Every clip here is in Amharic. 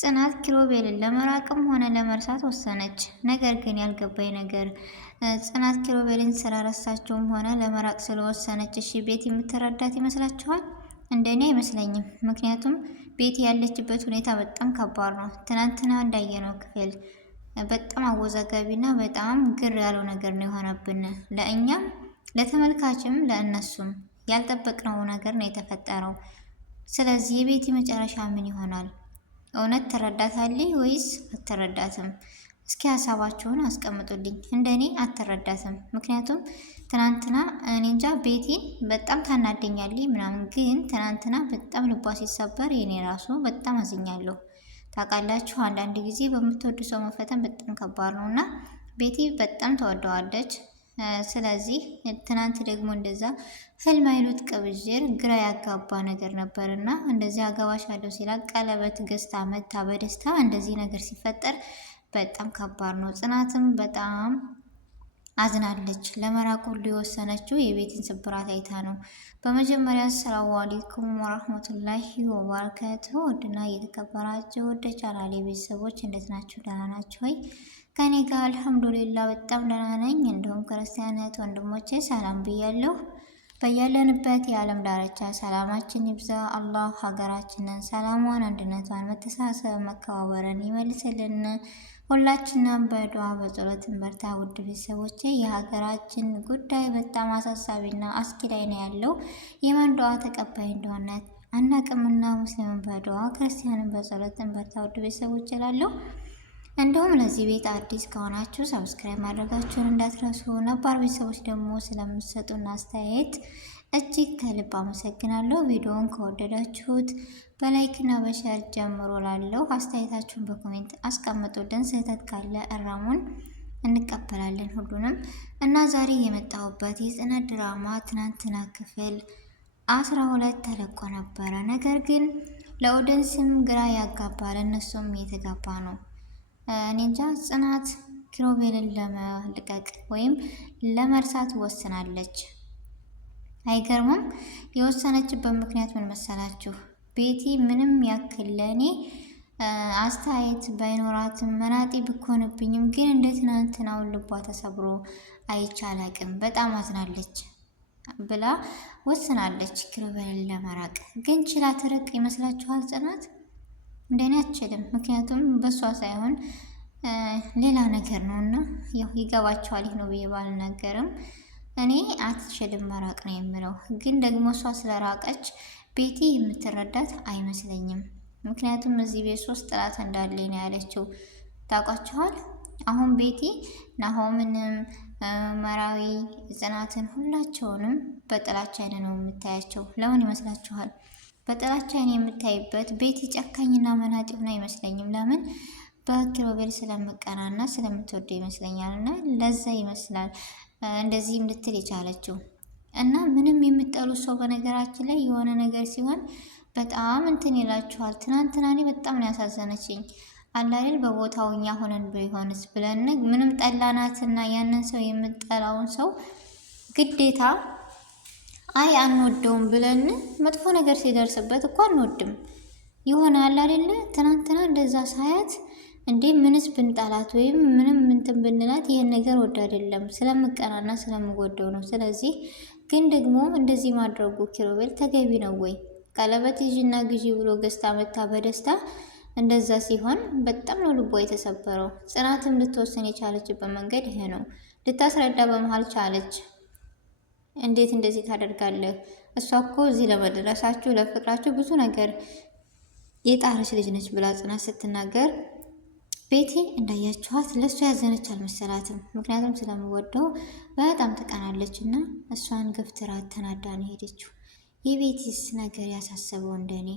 ጽናት ኪሩቤልን ለመራቅም ሆነ ለመርሳት ወሰነች። ነገር ግን ያልገባኝ ነገር ጽናት ኪሩቤልን ስለረሳችውም ሆነ ለመራቅ ስለወሰነች እሺ ቤቲ የምትረዳት ይመስላችኋል? እንደኔ አይመስለኝም። ምክንያቱም ቤቲ ያለችበት ሁኔታ በጣም ከባድ ነው። ትናንትና እንዳየነው ክፍል በጣም አወዛጋቢና በጣም ግር ያለው ነገር ነው የሆነብን ለእኛም ለተመልካችም ለእነሱም ያልጠበቅነው ነገር ነው የተፈጠረው። ስለዚህ የቤቲ መጨረሻ ምን ይሆናል? እውነት ትረዳታለች ወይስ አትረዳትም? እስኪ ሀሳባችሁን አስቀምጡልኝ። እንደኔ አትረዳትም። ምክንያቱም ትናንትና እኔ እንጃ ቤቲ በጣም ታናደኛለች ምናምን፣ ግን ትናንትና በጣም ልቧ ሲሰበር የኔ ራሱ በጣም አዝኛለሁ። ታውቃላችሁ አንዳንድ ጊዜ በምትወዱ ሰው መፈተን በጣም ከባድ ነው እና ቤቲ በጣም ተወደዋለች። ስለዚህ ትናንት ደግሞ እንደዛ ህልም አይሉት ቅብዥር ግራ ያጋባ ነገር ነበርና እንደዚህ አገባሻለሁ ሲላት ቀለበት ገዝታ መታ በደስታ እንደዚህ ነገር ሲፈጠር በጣም ከባድ ነው። ጽናትም በጣም አዝናለች። ለመራቅ ሁሉ የወሰነችው የቤትን ስብራት አይታ ነው። በመጀመሪያ አሰላሙ አለይኩም ወራህመቱላሂ ወበረካቱሁ። ውድና እየተከበራችሁ ወደ ቻናሌ ቤተሰቦች እንዴት ናችሁ? ደህና ናችሁ ወይ? ከኔ ጋር አልሐምዱሊላህ በጣም ደህና ነኝ። እንዲሁም ክርስቲያናት ወንድሞቼ ሰላም ብያለሁ። በያለንበት የዓለም ዳርቻ ሰላማችን ይብዛ። አላህ ሀገራችንን ሰላሟን፣ አንድነቷን፣ መተሳሰብ፣ መከባበርን ይመልስልን። ሁላችንም በዱዓ በጸሎትን በርታ። ውድ ቤተሰቦቼ የሀገራችን ጉዳይ በጣም አሳሳቢና አስጊ ላይ ነው ያለው። የማን ዱዓ ተቀባይ እንደሆነ አናቅምና ሙስሊምን በዱዓ ክርስቲያንን በጸሎትን በርታ። ውድ ቤተሰቦቼ እላለሁ። እንዲሁም ለዚህ ቤት አዲስ ከሆናችሁ ሰብስክራይብ ማድረጋችሁን እንዳትረሱ። ነባር ቤተሰቦች ደግሞ ስለምትሰጡን አስተያየት እጅግ ከልብ አመሰግናለሁ። ቪዲዮውን ከወደዳችሁት በላይክና በሸር ጀምሮ ላለው አስተያየታችሁን በኮሜንት አስቀምጡልን። ስህተት ካለ እራሙን እንቀበላለን ሁሉንም። እና ዛሬ የመጣሁበት የጽናት ድራማ ትናንትና ክፍል 12 ተለቆ ነበረ። ነገር ግን ለኦዲየንስም ግራ ያጋባል፣ እነሱም የተጋባ ነው። እኔ እንጃ ጽናት ኪሩቤልን ለመልቀቅ ወይም ለመርሳት ወስናለች። አይገርምም? የወሰነችበት ምክንያት ምን መሰላችሁ? ቤቲ ምንም ያክል ለእኔ አስተያየት ባይኖራትም መናጤ ብኮንብኝም ግን እንደ ትናንትናው ልቧ ተሰብሮ አይቻላቅም በጣም አዝናለች ብላ ወስናለች ኪሩቤልን ለመራቅ። ግን ችላ ትርቅ ይመስላችኋል? ጽናት እንደኔ አትችልም። ምክንያቱም በሷ ሳይሆን ሌላ ነገር ነው እና ያው ይገባቸዋል። ይህ ነው ብዬ ባልናገርም እኔ አትችልም መራቅ ነው የምለው። ግን ደግሞ እሷ ስለራቀች ቤቲ የምትረዳት አይመስለኝም። ምክንያቱም እዚህ ቤት 3 ጥላት እንዳለ ነው ያለችው። ታውቋቸዋል። አሁን ቤቲ ናሆምንም መራዊ ጽናትን ሁላቸውንም በጥላቻ አይን ነው የምታያቸው። ለምን ይመስላችኋል? በጥላቻ አይን የምታይበት ቤቲ ጨካኝና መናጤ ሆና አይመስለኝም። ለምን? በኪሩቤል ስለምቀናና ስለምትወደው ይመስለኛል። እና ለዛ ይመስላል እንደዚህ እንድትል የቻለችው። እና ምንም የምጠሉ ሰው በነገራችን ላይ የሆነ ነገር ሲሆን በጣም እንትን ይላችኋል። ትናንትና እኔ በጣም ነው ያሳዘነችኝ። አንዳንዴ በቦታው እኛ ሆነን ቢሆንስ ብለን ምንም ጠላናትና ያንን ሰው የምጠላውን ሰው ግዴታ አይ አንወደውም ብለን መጥፎ ነገር ሲደርስበት እኮ አንወድም ይሆናል አይደለ? ትናንትና እንደዛ ሳያት እንዴ ምንስ ብንጣላት ወይም ምንም እንትን ብንላት ይሄን ነገር ወድ አይደለም ስለምቀናና ስለምወደው ነው። ስለዚህ ግን ደግሞ እንደዚህ ማድረጉ ኪሩቤል ተገቢ ነው ወይ? ቀለበት ይዥና ግዢ ብሎ ገዝታ መታ በደስታ እንደዛ ሲሆን በጣም ነው ልቧ የተሰበረው። ጽናትም ልትወስን የቻለችበት መንገድ ይሄ ነው። ልታስረዳ በመሃል ቻለች። እንዴት እንደዚህ ታደርጋለህ? እሷ እኮ እዚህ ለመድረሳችሁ ለፍቅራችሁ ብዙ ነገር የጣረች ልጅ ነች ብላ ጽናት ስትናገር ቤቲ እንዳያችኋት ለእሷ ያዘነች አልመሰላትም። ምክንያቱም ስለምወደው በጣም ትቀናለች እና እሷን ገፍትራ ተናዳ ነው ሄደችው። የቤቲስ ነገር ያሳሰበው እንደኔ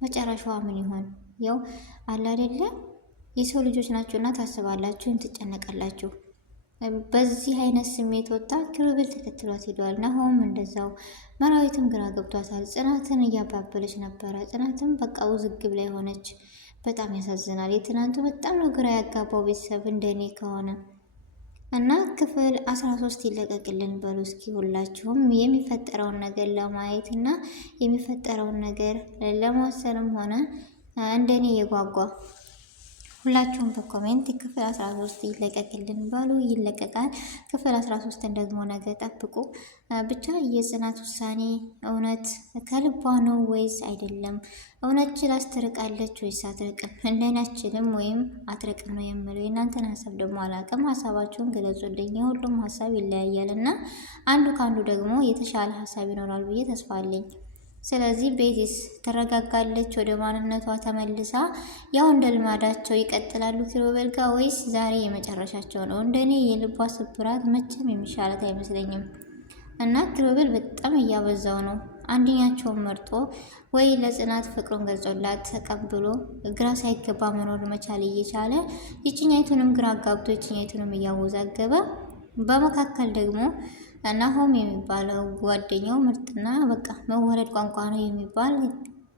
መጨረሻዋ ምን ይሆን? ያው አለ አይደለ የሰው ልጆች ናችሁና ታስባላችሁ፣ ትጨነቃላችሁ። በዚህ አይነት ስሜት ወጣ ኪሩቤል ተከትሏት ሄዷል። ናሆም እንደዛው። መራዊትም ግራ ገብቷታል። ጽናትን እያባበለች ነበረ። ጽናትም በቃ ውዝግብ ላይ ሆነች። በጣም ያሳዝናል። የትናንቱ በጣም ነው ግራ ያጋባው ቤተሰብ እንደኔ ከሆነ እና ክፍል 13 ይለቀቅልን በሉ እስኪ ሁላችሁም የሚፈጠረውን ነገር ለማየት እና የሚፈጠረውን ነገር ለመወሰንም ሆነ እንደኔ የጓጓ ሁላችሁም በኮሜንት ክፍል 13 ይለቀቅልን በሉ። ይለቀቃል። ክፍል 13ን ደግሞ ነገ ጠብቁ። ብቻ የጽናት ውሳኔ እውነት ከልቧ ነው ወይስ አይደለም? እውነት ችላ አስትርቃለች ወይስ አትርቅም? እንደኔ አትችልም ወይም አትርቅም ነው የምለው። የእናንተን ሀሳብ ደግሞ አላውቅም። ሀሳባችሁን ግለጹልኝ። የሁሉም ሀሳብ ይለያያል እና አንዱ ከአንዱ ደግሞ የተሻለ ሀሳብ ይኖራል ብዬ ተስፋ አለኝ። ስለዚህ ቤቲስ ትረጋጋለች? ወደ ማንነቷ ተመልሳ ያው እንደ ልማዳቸው ይቀጥላሉ ኪሩቤል ጋር ወይስ ዛሬ የመጨረሻቸው ነው? እንደኔ የልቧ ስብራት መቼም የሚሻለት አይመስለኝም እና ኪሩቤል በጣም እያበዛው ነው። አንደኛቸውን መርጦ ወይ ለጽናት ፍቅሩን ገልጾላት ተቀብሎ ግራ ሳይገባ መኖር መቻል እየቻለ ይችኛይቱንም ግራ አጋብቶ ይችኛይቱንም እያወዛገበ በመካከል ደግሞ ናሆም የሚባለው ጓደኛው ምርጥና በቃ መወለድ ቋንቋ ነው የሚባል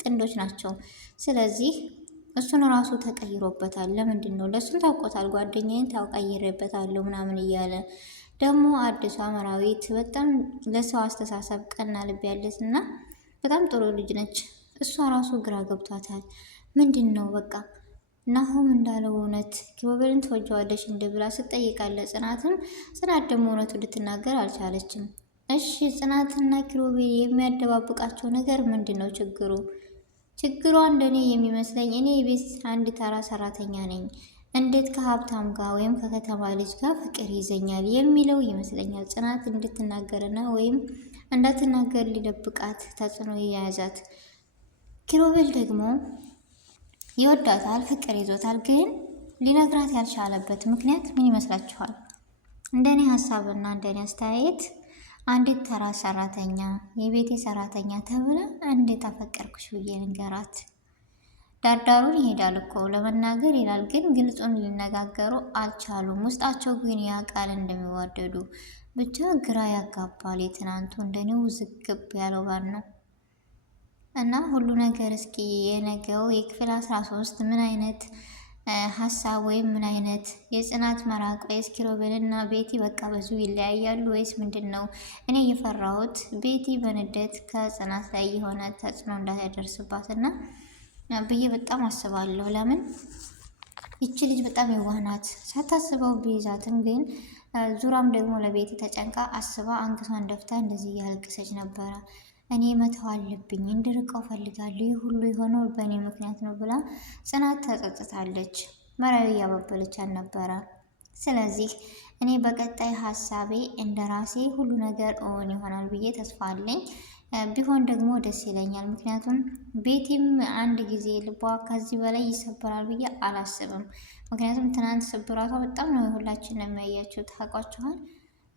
ጥንዶች ናቸው። ስለዚህ እሱን ራሱ ተቀይሮበታል። ለምንድን ነው? ለእሱን ታውቆታል። ጓደኛዬን ታውቀይሬበታለሁ ምናምን እያለ ደግሞ አዲሷ መራዊት በጣም ለሰው አስተሳሰብ ቀና ልብ ያለት እና በጣም ጥሩ ልጅ ነች። እሷ ራሱ ግራ ገብቷታል። ምንድን ነው በቃ ናሆም እንዳለው እውነት ኪሩቤልን ትወጂዋለሽ እንደ ብላ ስትጠይቃለ ጽናት ደግሞ እውነቱ ልትናገር አልቻለችም። እሺ ጽናትና ኪሩቤል የሚያደባብቃቸው ነገር ምንድን ነው? ችግሯ እንደኔ የሚመስለኝ እኔ የቤት አንድ ተራ ሰራተኛ ነኝ፣ እንዴት ከሀብታም ጋር ወይም ከከተማ ልጅ ጋር ፍቅር ይዘኛል የሚለው ይመስለኛል። ጽናት እንድትናገርና ወይም እንዳትናገር ሊደብቃት ተጽዕኖ የያዛት። ኪሩቤል ደግሞ ይወዳታል፣ ፍቅር ይዞታል። ግን ሊነግራት ያልቻለበት ምክንያት ምን ይመስላችኋል? እንደኔ ሀሳብና እንደኔ አስተያየት አንዲት ተራ ሰራተኛ የቤቴ ሰራተኛ ተብላ እንዴት አፈቀርኩሽ ብዬ ልንገራት? ዳርዳሩን ይሄዳል እኮ ለመናገር ይላል፣ ግን ግልጹን ሊነጋገሩ አልቻሉም። ውስጣቸው ግን ያ ቃል እንደሚዋደዱ ብቻ ግራ ያጋባል። የትናንቱ እንደኔው ውዝግብ ያለው ባል ነው እና ሁሉ ነገር እስኪ የነገው የክፍል 13 ምን አይነት ሀሳብ ወይም ምን አይነት የጽናት መራቅ ወይስ ኪሩቤልና ቤቲ በቃ ብዙ ይለያያሉ ወይስ ምንድን ነው? እኔ እየፈራሁት ቤቲ በንዴት ከጽናት ላይ የሆነ ተጽዕኖ እንዳያደርስባት እና ብዬ በጣም አስባለሁ። ለምን ይቺ ልጅ በጣም የዋህ ናት። ሳታስበው ቢይዛትም ግን ዙራም ደግሞ ለቤቲ ተጨንቃ አስባ አንገቷን ደፍታ እንደዚህ እያለቀሰች ነበረ። እኔ መተው አለብኝ፣ እንድርቀው ፈልጋለሁ፣ ይህ ሁሉ የሆነው በእኔ ምክንያት ነው ብላ ጽናት ተጸጽታለች። መራዊ እያባበለቻት ነበረ። ስለዚህ እኔ በቀጣይ ሀሳቤ እንደ ራሴ ሁሉ ነገር እውን ይሆናል ብዬ ተስፋ አለኝ። ቢሆን ደግሞ ደስ ይለኛል። ምክንያቱም ቤቲም አንድ ጊዜ ልቧ ከዚህ በላይ ይሰበራል ብዬ አላስብም። ምክንያቱም ትናንት ስብራቷ በጣም ነው ሁላችን ነው የሚያያቸው ታውቋቸዋል።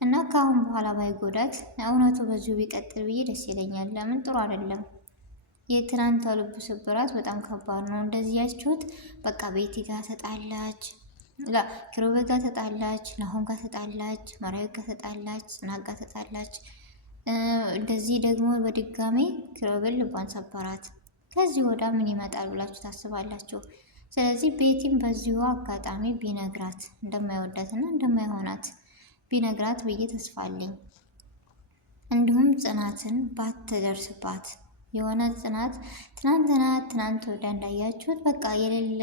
እና ከአሁን በኋላ ባይጎዳት እውነቱ በዚሁ ቢቀጥል ብዬ ደስ ይለኛል። ለምን ጥሩ አይደለም። የትናንቷ ልብ ስብራት በጣም ከባድ ነው። እንደዚህ ያችሁት በቃ ቤቲ ጋር ተጣላች፣ ኪሩቤል ጋር ተጣላች፣ ናሆም ጋር ተጣላች፣ መራዊ ጋር ተጣላች፣ ጽናት ጋር ተጣላች። እንደዚህ ደግሞ በድጋሜ ኪሩቤል ልቧን ሰበራት። ከዚህ ወዳ ምን ይመጣል ብላችሁ ታስባላችሁ? ስለዚህ ቤቲም በዚሁ አጋጣሚ ቢነግራት እንደማይወዳትና እንደማይሆናት ቢነግራት ብዬ ተስፋ አለኝ። እንዲሁም ጽናትን ባትደርስባት የሆነ ጽናት ትናንት ወዲያ እንዳያችሁት በቃ የሌለ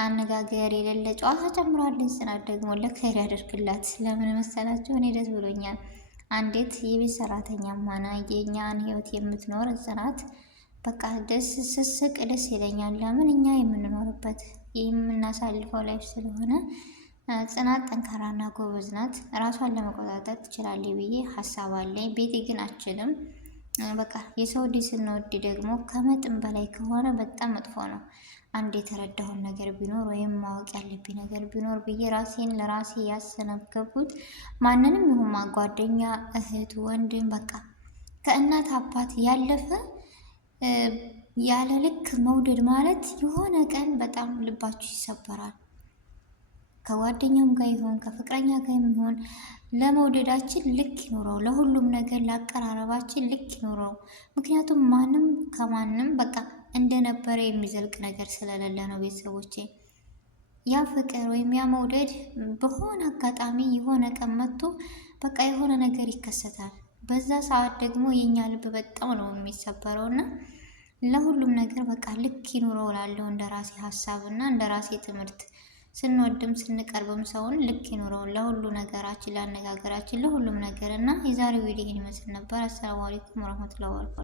አነጋገር የሌለ ጨዋታ ጨምራለች። ጽናት ደግሞ ለከይር ያደርግላት። ለምን መሰላችሁ? እኔ ደስ ብሎኛል። አንዴት የቤት ሰራተኛ ሆና የእኛን ህይወት የምትኖር ጽናት በቃ ደስ ስስቅ ደስ ይለኛል። ለምን እኛ የምንኖርበት የምናሳልፈው ላይፍ ስለሆነ ጽናት ጠንካራና ጎበዝ ናት። ራሷን ለመቆጣጠር ትችላለች ብዬ ሀሳብ አለኝ። ቤቲ ግን አችልም። በቃ የሰው ልጅ ስንወድ ደግሞ ከመጠን በላይ ከሆነ በጣም መጥፎ ነው። አንድ የተረዳሁን ነገር ቢኖር ወይም ማወቅ ያለብኝ ነገር ቢኖር ብዬ ራሴን ለራሴ ያሰነገቡት ማንንም ይሁን ጓደኛ፣ እህት፣ ወንድም በቃ ከእናት አባት ያለፈ ያለ ልክ መውደድ ማለት የሆነ ቀን በጣም ልባችሁ ይሰበራል። ከጓደኛም ጋር ይሆን ከፍቅረኛ ጋር የሚሆን ለመውደዳችን ልክ ይኖረው፣ ለሁሉም ነገር ለአቀራረባችን ልክ ይኖረው። ምክንያቱም ማንም ከማንም በቃ እንደነበረ የሚዘልቅ ነገር ስለሌለ ነው። ቤተሰቦቼ ያ ፍቅር ወይም ያ መውደድ በሆነ አጋጣሚ የሆነ ቀን መጥቶ በቃ የሆነ ነገር ይከሰታል። በዛ ሰዓት ደግሞ የኛ ልብ በጣም ነው የሚሰበረው እና ለሁሉም ነገር በቃ ልክ ይኑረው እላለሁ። እንደ ራሴ ሀሳብ እና እንደ ራሴ ትምህርት ስንወድም ስንቀርብም ሰውን ልክ ይኑረው ለሁሉ ነገራችን፣ ለአነጋገራችን፣ ለሁሉም ነገር እና የዛሬው ቪዲዮ ይመስል ነበር። አሰላሙ አለይኩም ወራህመቱላሂ ወበረካቱ።